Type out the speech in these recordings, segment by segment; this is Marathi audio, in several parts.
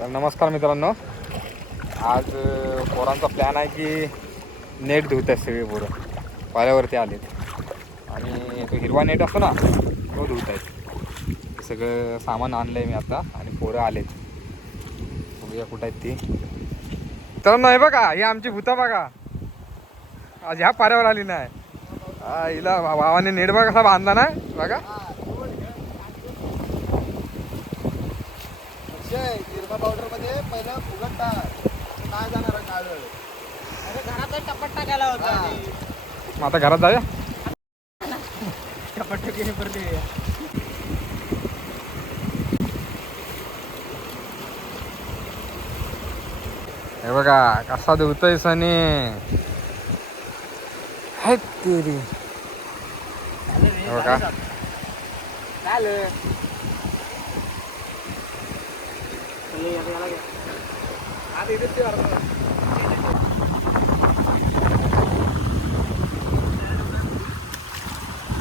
तर नमस्कार मित्रांनो, आज पोरांचा प्लॅन आहे की नेट धुत आहेत सगळे पोरं पाऱ्यावरती आलेत आणि तो हिरवा नेट असतो ना तो धुत आहेत. हे सगळं सामान आणलं आहे मी आता आणि पोरं आलेत. बघूया कुठं आहेत ती. तर नाही बघा, ही आमची भूता बघा आज ह्या पाऱ्यावर आली नाही. हिला भावाने नेट बघा कसा बांधला नाही बघा. हिरवा पावडर मध्ये पहिलं फुगट काय जाणार काळ. अरे घरात टपट टाकायला होता. मग आता घरात जाऊया. टपट टाकले पडले. हे बघा कसा धुतोय सनी. हे तेरी बघा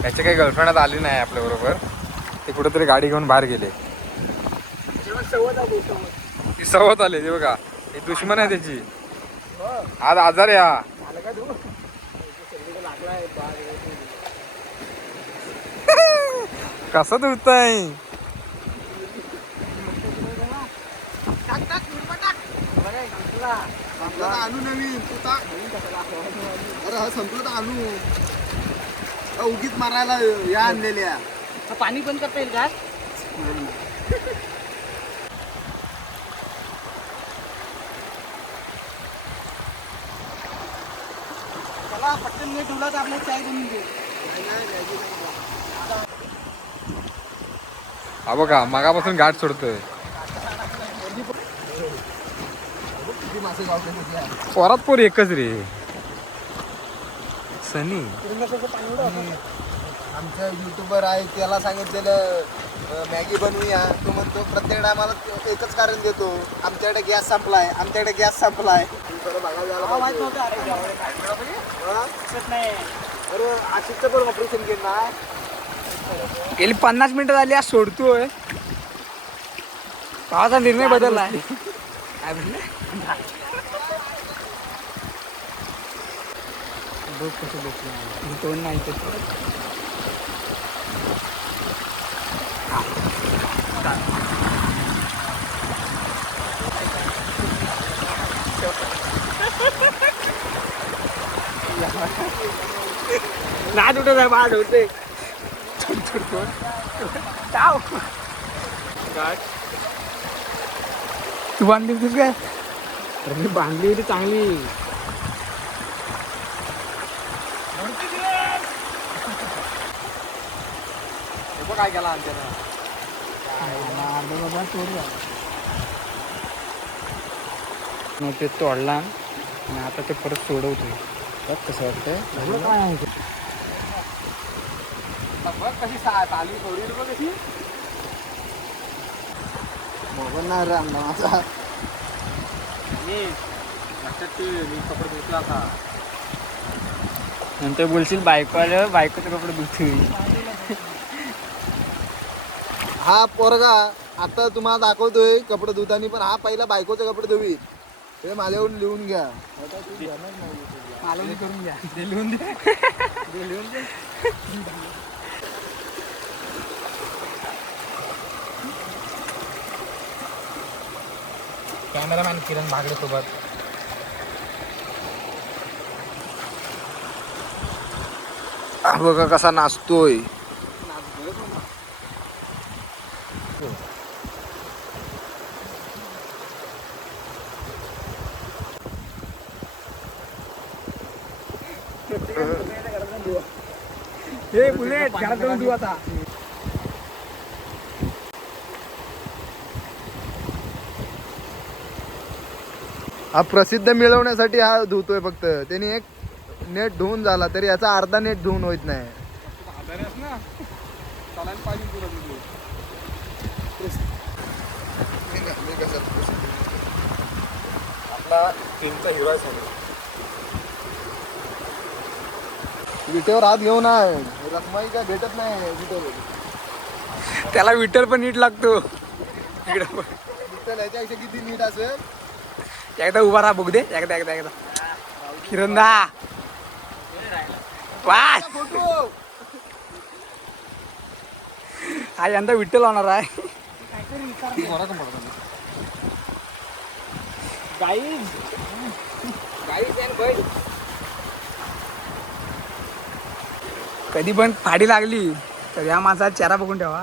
त्याची काही गर्लफ्रेंड आली नाही आपल्या बरोबर. ते कुठेतरी गाडी घेऊन बाहेर गेले. ती सवत आली ती बघा. ही दुश्मन आहे त्याची. आज आजार या कसं धुताय. आणू नवीन अरे हा संपलं तर आणू. उगीच मारायला या आणलेल्या. पाणी बंद करता येईल का. चला पटकन नेट उडला तर आपल्याला चाय बनवून घे. हा बघा मगापासून गाठ सोडतोय. पोरात पोर एकच रे सनी. आमचा युट्यूबर आहे त्याला सांगितलेलं मॅगी बनवूया. तो म्हणतो प्रत्येक टायमाला एकच कारण देतो, आमच्याकडे गॅस संपलाय, आमच्याकडे गॅस संपलाय. अरे आशिषचं पण ऑपरेशन केलं गेली 50 मिनिटं झाली. आज सोडतोय. भावाचा निर्णय बदलला. काय म्हणलं बघ कसं बसलं. तोंड नाही तर नाद उठत आहे. बाद होते. तू बांधली होतीस काय. तर मी बांधली होती चांगली. काय केला आमच्यानं. ते तोडला आणि आता ते परत सोडवतो. कसं वाटतंय. बघ कशी चालू थोडी बघ कशी. मोबाईल नाही रे आमचा माझा. लक्षात ठेव मी कपडे धुतला आता. नंतर बोलशील बायको आलं बायकोचे कपडे धुतोय. हा पोरगा आता तुम्हाला दाखवतोय कपडे धुतानी, पण हा पहिला बायकोचे कपडे धुवी. हे माझ्याकडून लिहून घ्या. मालवणी करून घ्या. ते लिहून दे. कॅमेरामॅन किरण भागडे सोबत. बघा कसा नाचतोय. हे बुलेट घरात जाऊन देऊ आता. हा प्रसिद्ध मिळवण्यासाठी हा धुतोय फक्त. त्याने एक नेट धुवून झाला तरी याचा अर्धा नेट धुवून होत नाही. ना चालायला पाहिजे तुला तुझे. आपला टीमचा हिरो आहे सगळं. विटेवर हात घेऊन आहे. रखमाई काय भेटत नाही विटेवर. त्याला विठ्ठल पण नीट लागतो. इकडे भेटेल ह्याच्यापेक्षा किती नीट असेल. एकदा उभा राहा बघू दे एकदा किरणदा वाह फोटो हा यंदा विठ्ठल होणार आहे. कधी पण फाडी लागली तर या माणसाचा चेहरा बघून ठेवा.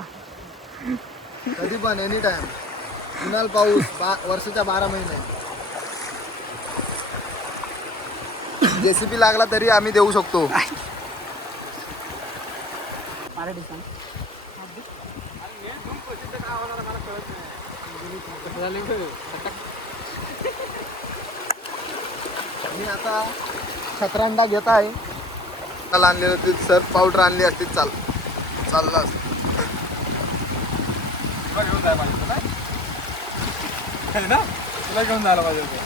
कधी पण एनी टाइम उन्हाळ पाऊस वर्षाच्या 12 महिने जेसीबी लागला तरी आम्ही देऊ शकतो. मी आता शतरंडा घेत आहे. आणलेलं ते सर्फ पावडर आणली असती चाललं असतं. घेऊन जायला पाहिजे तुला ना, तुला घेऊन जायला पाहिजे.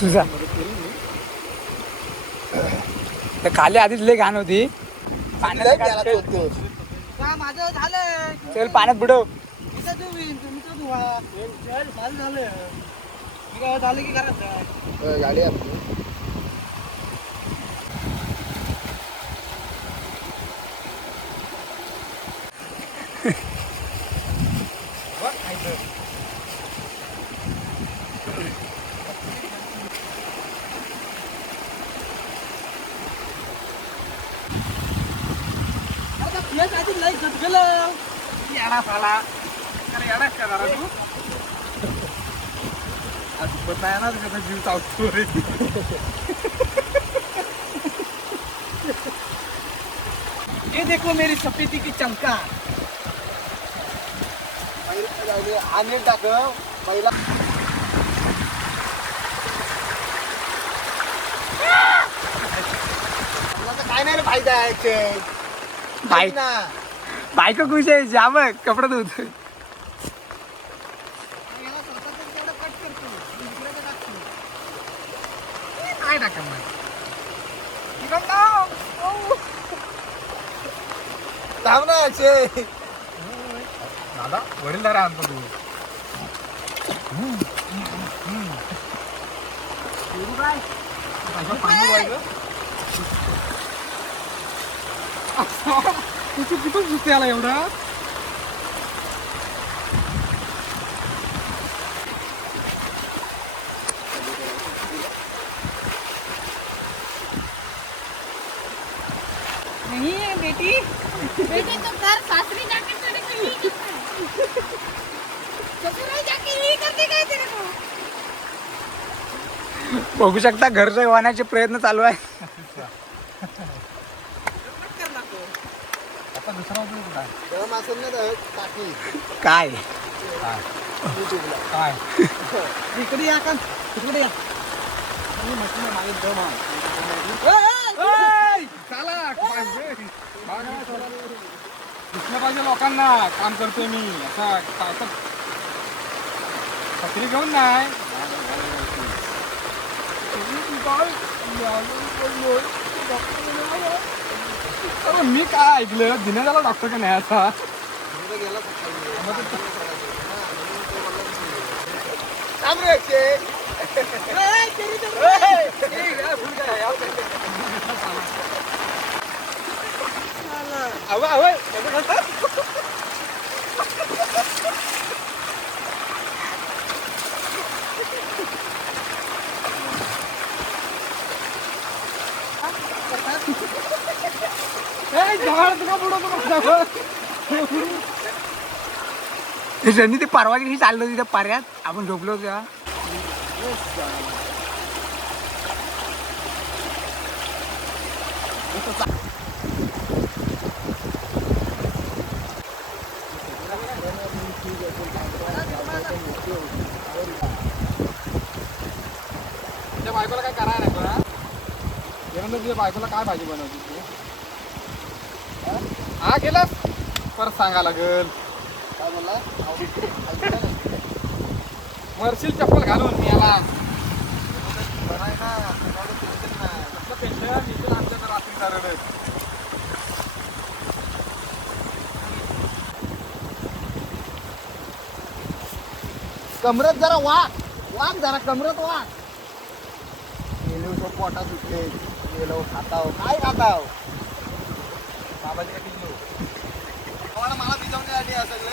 तुझा तर खाली आधीच लय घाण होती. लय प्याला चोरतो. माझं झालं. चल पाण्यात बुडव. झालं की करायचं. गाडी आपली जीव चावतो रे. ये देखो मेरी सफेदी की चमका. आणि टाक पहिला काय नाही रे फायदा आहे बाईक ना. बायको खुश आहे जाम कपडे धुत. काय टाका थांब ना अक्षय. दादा वडीलधारा आणतो तू. कुठून सुट्टी आला एवढा. नहीं है बेटी. बेटे तो घर सासरी जाके तेरे को यही करता है. ससुराल जाके यही करते काय तेरे को. बघू शकता घरचं होण्याचे प्रयत्न चालू आहे. आता दुसरा कुठं आहे? दम असेल ना तर टाकी काय युट्यूबला. काय इकडे या का इकडे या. दिसलं पाहिजे लोकांना काम करतोय मी. असं छत्री घेऊन नाही. अरे मी काय ऐकलं दिने झाला डॉक्टर का नाही असा. गेला थांब रे अक्षय. त्यांनी ते परवा दिवशी चाललो तिथे पाऱ्यात आपण झोपलो तेव्हा. किरण तुझ्या बायकोला काय भाजी बनवते तू? हा गेलास परत सांगा लागल. काय बोलला ऐकलं नाही. मरशील चप्पल घालून मी याला. बरं आहे ना तुम्हाला टेन्शन नाही. कसलं पेन्शन इथे आमच्या रात्री चालवलं. कमरत जरा वाक जरा कमरत वाक. गेलो तो पोटा सुटले गेलो खाताव काय खाताव बाबाजी काय किलो मला भिजवण्यासाठी हे सगळं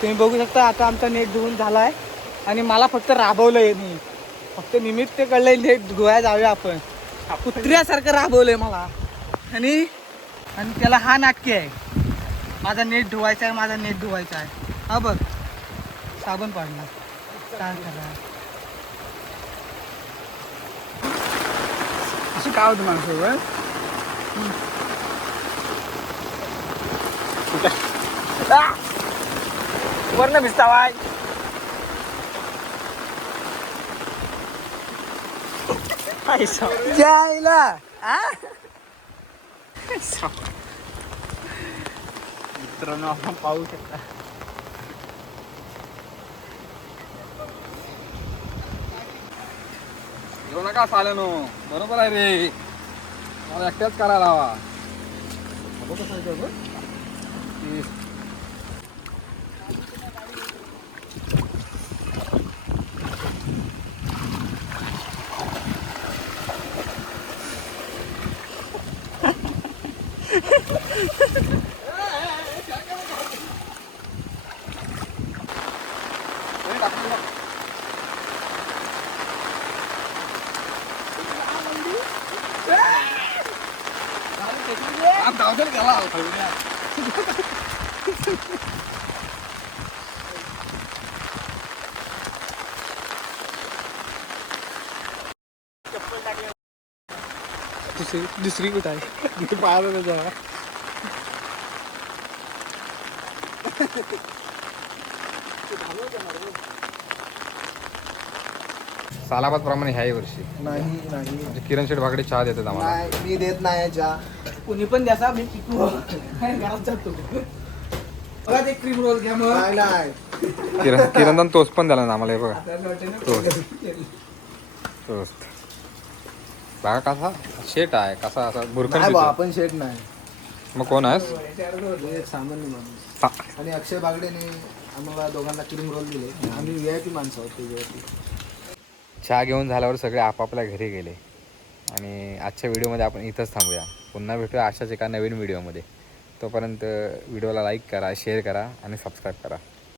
तुम्ही बघू शकता आता आमचा नेट धुवून झालाय आणि मला फक्त राबवलंय मी फक्त निमित्त कळलंय नेट धुवायला जाऊया आपण कुत्र्यासारखं राबवलंय मला आणि त्याला हा नाटकी आहे माझा नेट धुवायचा आहे हा बघ साबण पाडला काय करा असं काय होतं माझ्यासोबत वरनं भिजतावाय जायला मित्रांनो आपण पाहू शकता येऊ नका साल्यानो बरोबर आहे रे मला एकट्याच करायला हवा. दुसरी कुठं आहे पाहिलं जरा सालाबाद प्रमाणे ह्याही वर्षी नाही म्हणजे किरण शेठ भाकडे चहा देतात आम्हाला. नाही मी देत नाही चहा. कुणी पण द्यासा मी पिकू घरात जातो बघा ते क्रीम रोल घ्या मग नाही किरणदान तोच पण दिला ना आम्हाला हे बघा तोच बघा कसा शेट आहे कसा असा बुरखंड नाही बा दिसतो. आपण शेट नाही मग कोण आहेस? एक सामान्य माणूस आणि अक्षय बागडेने आम्हाला दोघांना क्रीम रोल दिले आम्ही VIP माणसं आहोत त्याच्यावरती. चहा घेऊन झाल्यावर सगळे आपापल्या घरी गेले आणि आजच्या व्हिडिओमध्ये आपण इथंच थांबूया. पुन्हा भेटूया अशाच एका नवीन व्हिडिओमध्ये. तोपर्यंत व्हिडिओला लाईक करा शेअर करा आणि सबस्क्राईब करा.